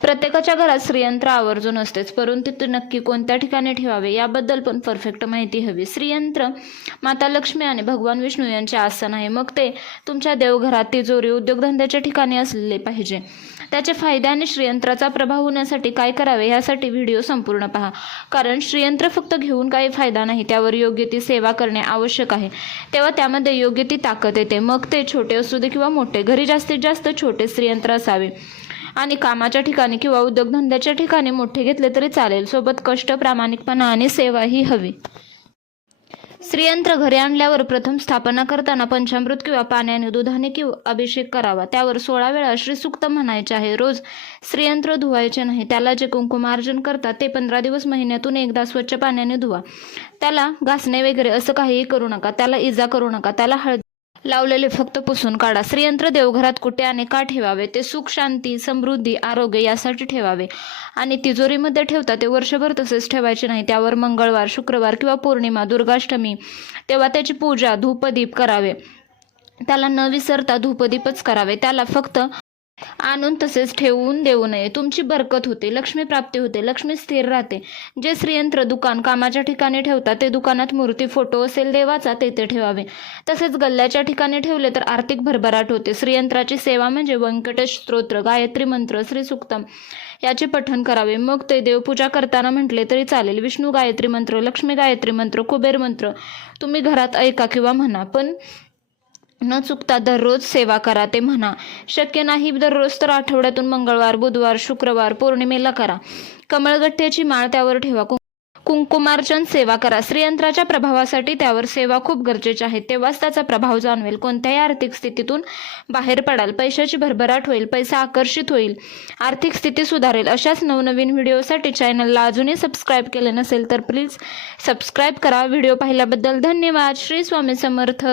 प्रत्येकाच्या घरात श्रीयंत्र आवर्जून असतेच परंतु ते नक्की कोणत्या ठिकाणी ठेवावे याबद्दल पण परफेक्ट माहिती हवी. श्रीयंत्र माता लक्ष्मी आणि भगवान विष्णू यांचे आसन आहे. मग ते तुमच्या देवघरात तिजोरी उद्योगधंद्याच्या ठिकाणी असलेले पाहिजे. त्याचे फायदे आणि श्रीयंत्राचा प्रभाव होण्यासाठी काय करावे यासाठी व्हिडिओ संपूर्ण पहा. कारण श्रीयंत्र फक्त घेऊन काही फायदा नाही त्यावर योग्य ती सेवा करणे आवश्यक आहे. तेव्हा त्यामध्ये योग्य ती ताकद येते. मग ते छोटे असू दे किंवा मोठे घरी जास्तीत जास्त छोटे श्रीयंत्र असावे. आणि कामाच्या ठिकाणी किंवा उद्योगधंद्याच्या ठिकाणी मोठे घेतले तरी चालेल. सोबत कष्ट प्रामाणिकपणा आणि सेवा ही हवी. श्रीयंत्र घरी आणल्यावर प्रथम स्थापना करताना पंचामृत किंवा पाण्याने दुधाने किंवा अभिषेक करावा. त्यावर सोळा वेळा श्रीसुक्त म्हणायचे आहे. रोज श्रीयंत्र धुवायचे नाही. त्याला जे कुंकुमार्जन करतात ते पंधरा दिवस महिन्यातून एकदा स्वच्छ पाण्याने धुवा. त्याला घासणे वगैरे असं काहीही करू नका. त्याला इजा करू नका. त्याला हळद लावलेले फक्त पुसून काढा. श्रीयंत्र देवघरात कुठे आणि का ठेवावे? ते सुख शांती समृद्धी आरोग्य यासाठी ठेवावे. आणि तिजोरीमध्ये ठेवता ते वर्षभर तसेच ठेवायचे नाही. त्यावर मंगळवार शुक्रवार किंवा पौर्णिमा दुर्गाष्टमी तेव्हा त्याची पूजा धूपदीप करावे. त्याला न विसरता धूपदीपच करावे. त्याला फक्त आणून तसेच ठेवून देऊ नये. तुमची बरकत होते लक्ष्मी प्राप्ती होते लक्ष्मी स्थिर राहते. जे श्रीयंत्र दुकान कामाच्या ठिकाणी ठेवतात ते दुकानात मूर्ती फोटो असेल देवाचा तेथे ठेवावे. तसेच गल्ल्याच्या ठिकाणी ठेवले तर आर्थिक भरभराट होते. श्रीयंत्राची सेवा म्हणजे व्यंकटेश स्तोत्र गायत्री मंत्र श्री सुक्तम याचे पठण करावे. मग ते देवपूजा करताना म्हटले तरी चालेल. विष्णू गायत्री मंत्र लक्ष्मी गायत्री मंत्र कुबेर मंत्र तुम्ही घरात ऐका किंवा म्हणा. पण न चुकता दररोज सेवा करा ते म्हणा. शक्य नाही दररोज तर आठवड्यातून मंगळवार बुधवार शुक्रवार पौर्णिमेला करा. कमळगठ्ठ्याची माळ त्यावर ठेवा. कुं- कुंकुमार्चन सेवा करा. श्रीयंत्राच्या प्रभावासाठी त्यावर सेवा खूप गरजेची आहे. तेव्हाच त्याचा प्रभाव जाणवेल. कोणत्याही आर्थिक स्थितीतून बाहेर पडाल. पैशाची भरभराट होईल. पैसा आकर्षित होईल. आर्थिक स्थिती सुधारेल. अशाच नवनवीन व्हिडिओसाठी चॅनलला अजूनही सबस्क्राईब केले नसेल तर प्लीज सबस्क्राईब करा. व्हिडिओ पाहिल्याबद्दल धन्यवाद. श्री स्वामी समर्थ.